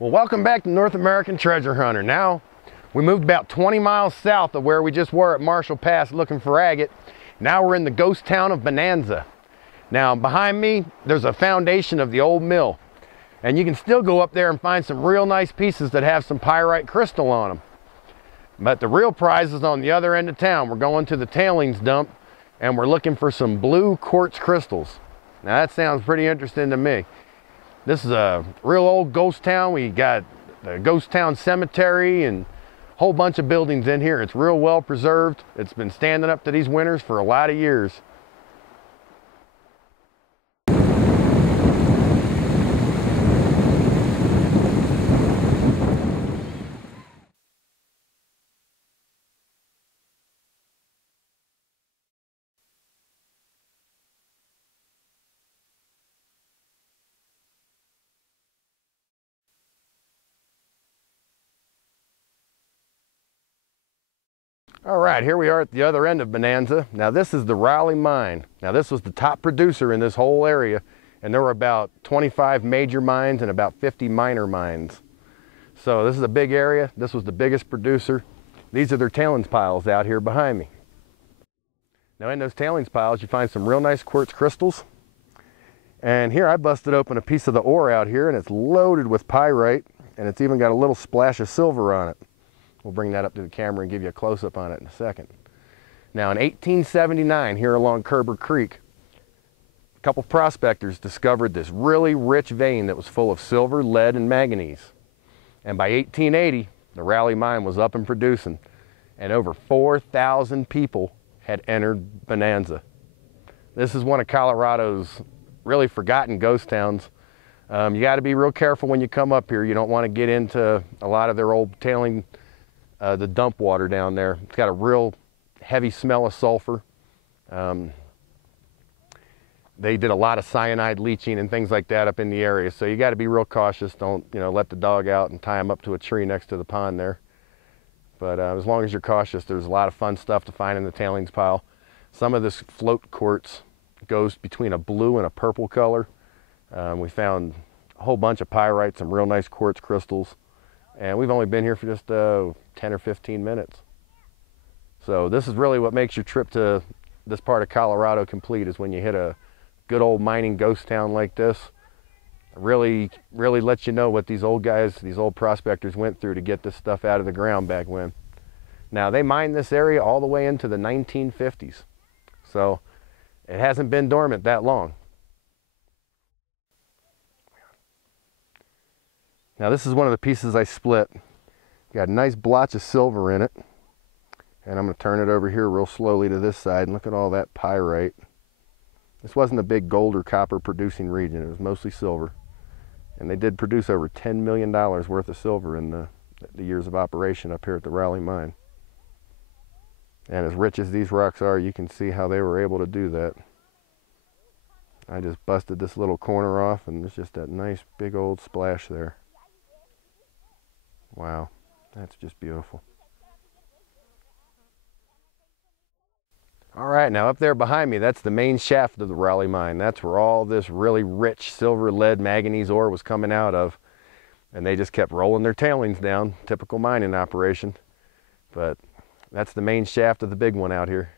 Well, welcome back to North American Treasure Hunter. Now, we moved about 20 miles south of where we just were at Marshall Pass looking for agate. Now we're in the ghost town of Bonanza. Now, behind me, there's a foundation of the old mill. And you can still go up there and find some real nice pieces that have some pyrite crystal on them. But the real prize is on the other end of town. We're going to the tailings dump, and we're looking for some blue quartz crystals. Now, that sounds pretty interesting to me. This is a real old ghost town. We got the ghost town cemetery and a whole bunch of buildings in here. It's real well preserved. It's been standing up to these winters for a lot of years. All right, here we are at the other end of Bonanza. Now this is the Raleigh mine. Now this was the top producer in this whole area, and there were about 25 major mines and about 50 minor mines. So this is a big area. This was the biggest producer. These are their tailings piles out here behind me. Now in those tailings piles you find some real nice quartz crystals. And here I busted open a piece of the ore out here, and it's loaded with pyrite, and it's even got a little splash of silver on it. We'll bring that up to the camera and give you a close-up on it in a second. Now in 1879, here along Kerber Creek, a couple prospectors discovered this really rich vein that was full of silver, lead, and manganese. And by 1880, the Raleigh mine was up and producing, and over 4,000 people had entered Bonanza. This is one of Colorado's really forgotten ghost towns. You got to be real careful when you come up here. You don't want to get into a lot of their old tailing the dump water down there. It's got a real heavy smell of sulfur. They did a lot of cyanide leaching and things like that up in the area, so you got to be real cautious. Don't, let the dog out and tie him up to a tree next to the pond there. But as long as you're cautious, there's a lot of fun stuff to find in the tailings pile. Some of this float quartz goes between a blue and a purple color. We found a whole bunch of pyrite, some real nice quartz crystals. And we've only been here for just 10 or 15 minutes. So this is really what makes your trip to this part of Colorado complete, is when you hit a good old mining ghost town like this. It really lets you know what these old guys, these old prospectors went through to get this stuff out of the ground back when. Now they mined this area all the way into the 1950s. So it hasn't been dormant that long. Now this is one of the pieces I split. Got a nice blotch of silver in it. And I'm going to turn it over here real slowly to this side, and look at all that pyrite. This wasn't a big gold or copper producing region. It was mostly silver. And they did produce over $10 million worth of silver in the years of operation up here at the Raleigh mine. And as rich as these rocks are, you can see how they were able to do that. I just busted this little corner off, and there's just that nice big old splash there. Wow, that's just beautiful. All right, now up there behind me, that's the main shaft of the Raleigh mine. That's where all this really rich silver, lead, manganese ore was coming out of. And they just kept rolling their tailings down, typical mining operation. But that's the main shaft of the big one out here.